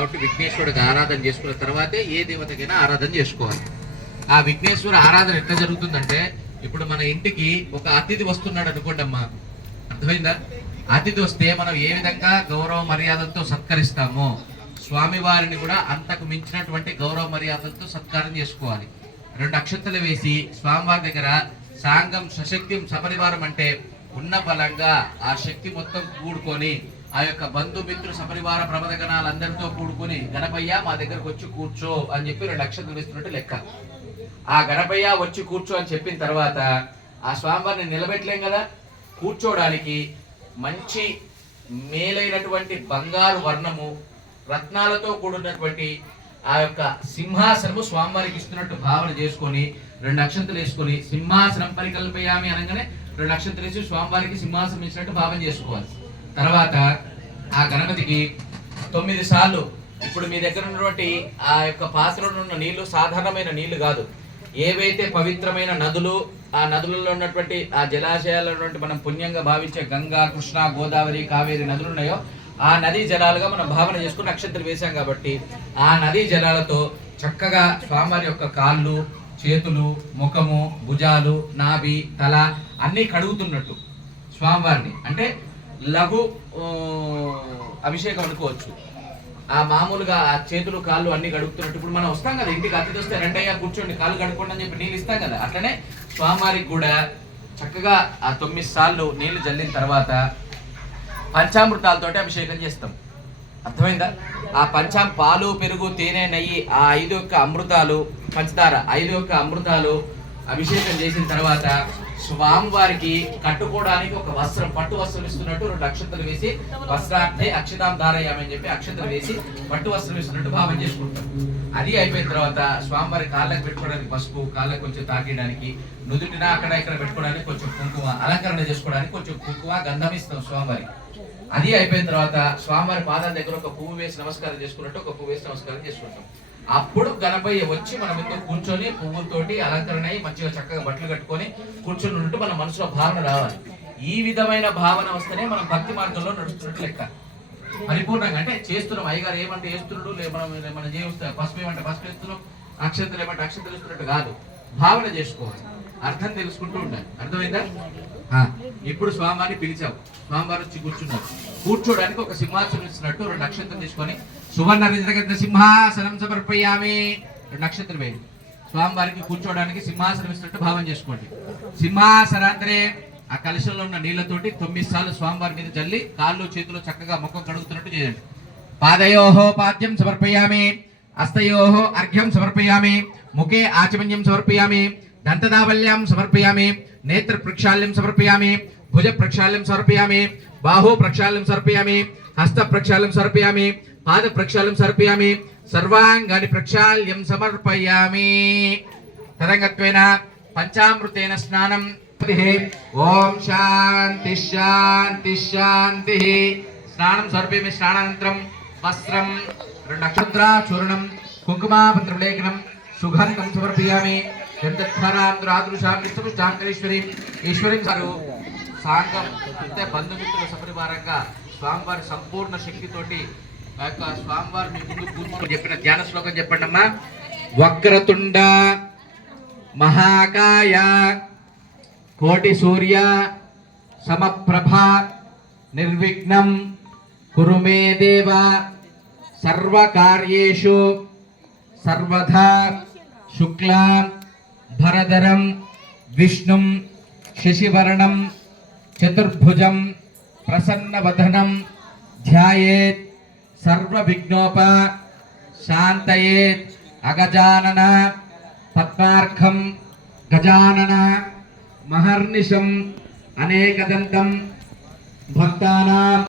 కాబట్టి విఘ్నేశ్వరుడికి ఆరాధన చేసుకున్న తర్వాతే ఏ దేవతకైనా ఆరాధన చేసుకోవాలి. ఆ విఘ్నేశ్వర ఆరాధన ఎట్లా జరుగుతుందంటే, ఇప్పుడు మన ఇంటికి ఒక అతిథి వస్తున్నాడు అనుకోండి అమ్మా, అర్థమైందా? అతిథి వస్తే మనం ఏ విధంగా గౌరవ మర్యాదలతో సత్కరిస్తామో స్వామివారిని కూడా అంతకు మించినటువంటి గౌరవ మర్యాదలతో సత్కారం చేసుకోవాలి. 2 అక్షంతలు వేసి స్వామివారి దగ్గర సాంగం సశక్తిం సపరివారం అంటే ఉన్న బలంగా ఆ శక్తి మొత్తం కూడుకొని ఆ యొక్క బంధుమిత్రు సపరివార ప్రమదగణాలందరితో కూడుకొని గణపయ్య మా దగ్గరకు వచ్చి కూర్చో అని చెప్పి 2 అక్షంతలు వేస్తున్నట్టు లెక్క. ఆ గణపయ్య వచ్చి కూర్చో అని చెప్పిన తర్వాత ఆ స్వామివారిని నిలబెట్టలేం కదా, కూర్చోడానికి మంచి మేలైనటువంటి బంగారు వర్ణము రత్నాలతో కూడినటువంటి ఆ యొక్క సింహాసనము స్వామివారికి ఇస్తున్నట్టు భావన చేసుకొని 2 అక్షంతలు వేసుకొని సింహాసనం పరికల్పయామి అనగానే 2 అక్షంతలు వేసి స్వామివారికి సింహాసనం ఇచ్చినట్టు భావన చేసుకోవాలి. తర్వాత ఆ గణపతికి 9 సార్లు, ఇప్పుడు మీ దగ్గర ఉన్నటువంటి ఆ యొక్క పాత్రలో ఉన్న నీళ్లు సాధారణమైన నీళ్లు కాదు, ఏవైతే పవిత్రమైన నదులు, ఆ నదులలో ఉన్నటువంటి ఆ జలాశయాలలో ఉన్నటువంటి మనం పుణ్యంగా భావించే గంగా, కృష్ణ, గోదావరి, కావేరి నదులు ఉన్నాయో ఆ నదీ జలాలుగా మనం భావన చేసుకుని నక్షత్రం వేశాం కాబట్టి ఆ నదీ జలాలతో చక్కగా స్వామివారి యొక్క కాళ్ళు, చేతులు, ముఖము, భుజాలు, నాభి, తల అన్నీ కడుగుతున్నట్టు స్వామివారిని, అంటే లఘు అభిషేకం అనుకోవచ్చు. ఆ మామూలుగా ఆ చేతులు కాళ్ళు అన్ని గడుపుతున్నట్టు. ఇప్పుడు మనం వస్తాం కదా ఇంటికి, అతిథి వస్తే రెండయ్యా కూర్చోండి కాళ్ళు గడుపుకోండి అని చెప్పి నీళ్ళు ఇస్తాం కదా, అట్లనే స్వామివారికి కూడా చక్కగా ఆ 9 సార్లు నీళ్లు జల్లిన తర్వాత పంచామృతాలతోటి అభిషేకం చేస్తాం. అర్థమైందా? ఆ పాలు, పెరుగు, తేనె, నెయ్యి, ఆ 5 యొక్క అమృతాలు, పంచదార 5 యొక్క అమృతాలు అభిషేకం చేసిన తర్వాత స్వామివారికి కట్టుకోవడానికి ఒక వస్త్రం, పట్టు వస్త్రం ఇస్తున్నట్టు 2 అక్షంతలు వేసి వస్త్రార్థే అక్షతాం ధారయామని చెప్పి అక్షంతలు వేసి పట్టు వస్త్రం ఇస్తున్నట్టు భావం చేసుకుంటాం. అది అయిపోయిన తర్వాత స్వామివారి కాళ్ళకి పెట్టుకోవడానికి పసుపు, కాళ్ళకి కొంచెం తాకేయడానికి, నుదుటిన అక్కడ ఇక్కడ పెట్టుకోవడానికి కొంచెం కుంకుమ, అలంకరణ చేసుకోవడానికి కొంచెం కుంకుమ, గంధం ఇస్తాం స్వామివారికి. అది అయిపోయిన తర్వాత స్వామివారి పాదాల దగ్గర ఒక పువ్వు వేసి నమస్కారం చేసుకున్నట్టు ఒక పువ్వు వేసి నమస్కారం చేసుకుంటాం. అప్పుడు గణపయ్య వచ్చి మన మీద కూర్చొని పువ్వులతోటి అలంకరణ అయ్యి మంచిగా చక్కగా బట్టలు కట్టుకొని కూర్చొని ఉన్నట్టు మన మనసులో భావన రావాలి. ఈ విధమైన భావన వస్తేనే మనం భక్తి మార్గంలో నడుస్తున్నట్టు లెక్క. పరిపూర్ణంగా అంటే చేస్తున్నాం, అయ్యగారు ఏమంటే వేస్తున్నాడు, మనం చేస్తాం, పసుపు ఏమంటే పసుపు వేస్తున్నాం, అక్షంతలు ఏమంటే అక్షంతలు వేస్తున్నట్టు కాదు, భావన చేసుకోవాలి, అర్థం తెలుసుకుంటూ ఉండాలి. అర్థమైందా? ఇప్పుడు స్వామివారిని పిలిచావు, స్వామివారు వచ్చి కూర్చున్నారు, కూర్చోడానికి ఒక సింహాసనం ఇచ్చినట్టు 2 అక్షంతలు తీసుకొని సువర్ణ రిజగంధ సింహాసనం సమర్పయామి 2 అక్షంతలు వేయండి. స్వామివారికి కూర్చోడానికి సింహాసనం ఇచ్చినట్టు భావం చేసుకోండి. సింహాసనాంతరే ఆ కలశంలో ఉన్న నీళ్లతోటి 9 సార్లు స్వామివారి మీద జల్లి కాళ్ళు, చేతులు చక్కగా ముఖం కడుగుతున్నట్టు చేయండి. పాదయోహో పాద్యం సమర్పయామి, హస్తయోహో అర్ఘ్యం సమర్పయామి, ముఖే ఆచమన్యం సమర్పయామి, దంతదావల్యాం సమర్పయామి, నేత్ర ప్రక్షాళ్యం సమర్పయామి, భుజ ప్రక్షాళ్యం సమర్పయామి, బాహు ప్రక్షాళ్యం సమర్పయామి, హస్త ప్రక్షాళ్యం సమర్పయామి, పాద ప్రక్షాళ్యం సమర్పయామి, సర్వాంగాని ప్రక్షాళ్యం సమర్పయామి. తదంగత్వేన పంచామృతేన స్నానం. ఓం శాంతి శాంతి శాంతి. స్నానం సమర్పయామి. స్నానానంతరం వస్త్రం 2 అక్షంతల చూర్ణం కుంకుమాపత్రలేఖనం సుగంధం సమర్పయామి. ఈశ్వరి గారు సాంగం అంటే బంధుమిత్రుల సపరివారంగా స్వామివారి సంపూర్ణ శక్తితోటి ఆ యొక్క స్వామివారి మీ ముందు కూర్చొని చెప్పిన ధ్యాన శ్లోకం చెప్పండి అమ్మా. వక్రతుండ మహాకాయ కోటి సూర్య సమప్రభ నిర్విఘ్నం కురు మే దేవ సర్వకార్యేషు సర్వదా శుక్లాం భరధరం విష్ణుం శశివర్ణం చతుర్భుజం ప్రసన్నవదనం ధ్యాయేత్ సర్వవిఘ్నోప శాంతయేత్. అగజానన పద్మార్కం గజానన మహర్నిశం అనేకదంతం భక్తానాం